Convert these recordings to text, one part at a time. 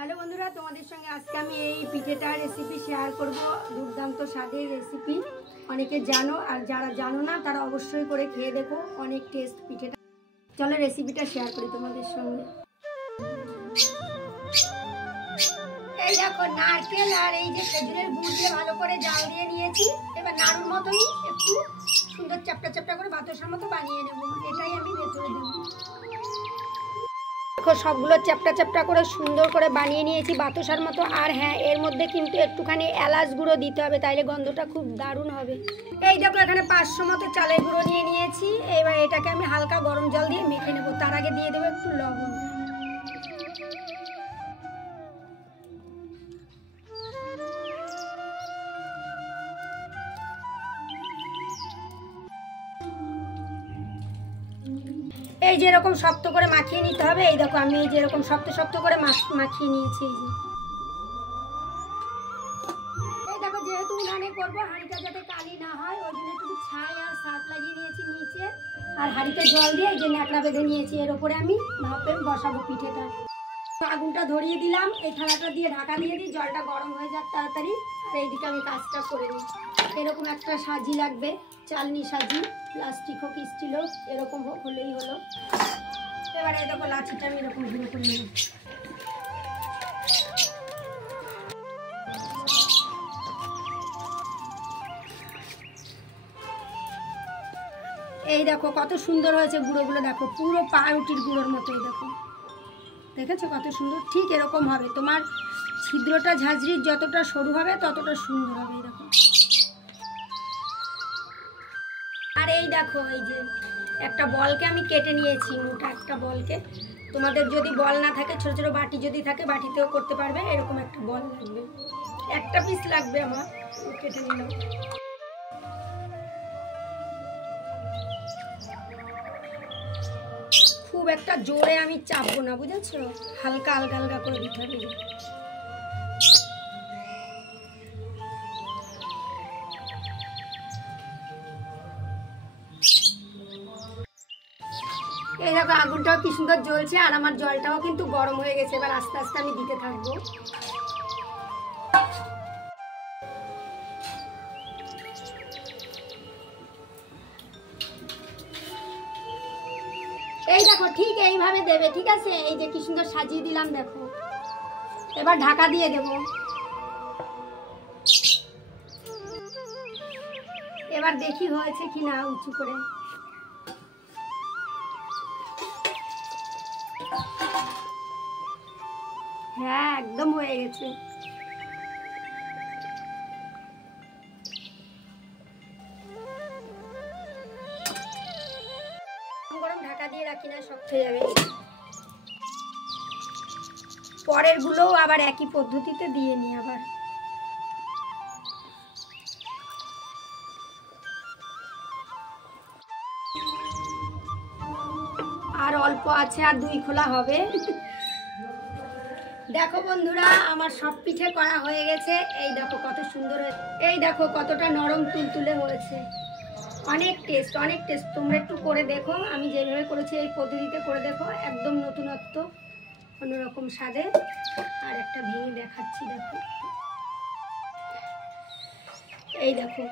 Hello বন্ধুরা, তোমাদের সঙ্গে আজকে আমি এই পিঠেটার রেসিপি শেয়ার করব। দুর্দান্ত স্বাদের রেসিপি, অনেকে জানো আর যারা জানো না তারা অবশ্যই করে খেয়ে দেখো, অনেক টেস্ট পিঠেটা। চলো রেসিপিটা শেয়ার করি তোমাদের সঙ্গে। এই দেখো নারকেল আর এই যে খেজুরের গুড় দিয়ে ভালো করে জাল দিয়ে নিয়েছি। এবার নাড়ুর মতোই একটু সুন্দর চ্যাপটা চ্যাপটা করে বাতাসার মতো বানিয়ে নেব, এটাই আমি ভেতরে দেবো। দেখো সবগুলো চ্যাপটা চ্যাপটা করে সুন্দর করে বানিয়ে নিয়েছি বাতাসার মতো। আর হ্যাঁ, এর মধ্যে কিন্তু একটুখানি এলাচ গুঁড়ো দিতে হবে, তাইলে গন্ধটা খুব দারুণ হবে। এই দেখো এখানে 500 মতো চালের গুঁড়ো নিয়ে নিয়েছি। এবার এটাকে আমি হালকা গরম জল দিয়ে মেখে নেবো। তার আগে দিয়ে দেবো একটু লবণ। এই যে এরকম শক্ত করে মাখিয়ে নিতে হবে। এই দেখো আমি এই যে এরকম শক্ত শক্ত করে মাখিয়ে নিয়েছি। এই দেখো যেহেতু উনানে করবো, হাঁড়িটা যাতে কালি না হয় ওই জন্য একটু ছাই আর সার্ফ লাগিয়ে নিয়েছি নিচে। আর হাঁড়িতে জল দিয়ে এই যে ন্যাকড়া বেঁধে নিয়েছি, এর উপরে আমি ভাপে বসাবো পিঠেটা। আগুনটা ধরিয়ে দিলাম, এই থালাটা দিয়ে ঢাকা দিয়ে দিই, জলটা গরম হয়ে যাক তাড়াতাড়ি। আর এইদিকে আমি কাজটা করে নিই। এরকম একটা সাজি লাগবে, চালনি সাজি, প্লাস্টিক হোক স্টিল হোক, এরকম হোক হলেই হলো। এবারে এই দেখো লাঠিটা আমি এরকম ঘুরে করে নেব। এই দেখো কত সুন্দর হয়েছে গুঁড়োগুলো, দেখো পুরো পাউরুটির গুঁড়োর মতো। এই দেখো দেখেছো কত সুন্দর। ঠিক এরকম হবে, তোমার ছিদ্রটা ঝাঁঝরির যতটা সরু হবে ততটা সুন্দর হবে। এই দেখো। আর এই দেখো এই যে একটা বলকে আমি কেটে নিয়েছি, মোটা একটা বলকে। তোমাদের যদি বল না থাকে, ছোট ছোট বাটি যদি থাকে বাটিতেও করতে পারবে। এরকম একটা বল লাগবে, একটা পিস লাগবে আমার, কেটে নিলাম। খুব একটা জোরে আমি চাপবো না, বুঝেছো, হালকা হালকা হালকা করে দিতে হবে। এই দেখো আগুনটাও কি সুন্দর জ্বলছে, আর আমার জলটাও কিন্তু গরম হয়ে গেছে। এবার আস্তে আস্তে আমি দিতে থাকবো। এই দেখো ঠিক এইভাবে দেবে, ঠিক আছে। এই যে কি সুন্দর সাজিয়ে দিলাম দেখো। এবার ঢাকা দিয়ে দেব। এবার দেখি হয়েছে কি না, উঁচু করে। হ্যাঁ একদম হয়ে গেছে। গরম ঢাকা দিয়ে রাখি না, শক্ত হয়ে যাবে। পরের গুলোও আবার একই পদ্ধতিতে দিয়ে নি। আবার আর অল্প আছে, আর 2 খোলা হবে। দেখো বন্ধুরা আমার সব পিঠে করা হয়ে গেছে। এই দেখো কত সুন্দর হয়েছে, এই দেখো কতটা নরম তুলতুলে হয়েছে। অনেক টেস্ট, অনেক টেস্ট। তোমরা একটু করে দেখো, আমি যেভাবে করেছি এই পদ্ধতিতে করে দেখো, একদম নতুনত্ব, অন্যরকম স্বাদে। আর একটা ভেঙে দেখাচ্ছি, দেখো। এই দেখো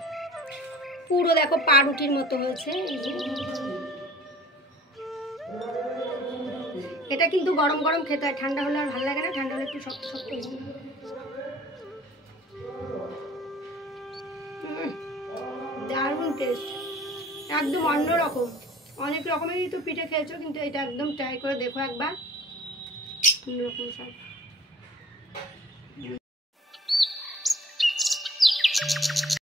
পুরো দেখো পাউরুটির মতো হয়েছে। এটা কিন্তু গরম গরম খেতে হয়, ঠান্ডা হলে আর ভালো লাগে না। ঠান্ডা হলে একটু শক্ত শক্ত হয়ে যায়। দারুণ টেস্ট, একদম অন্যরকম। অনেক রকমেরই তো পিঠে খেয়েছো, কিন্তু এটা একদম ট্রাই করে দেখো একবার, অন্যরকম সব।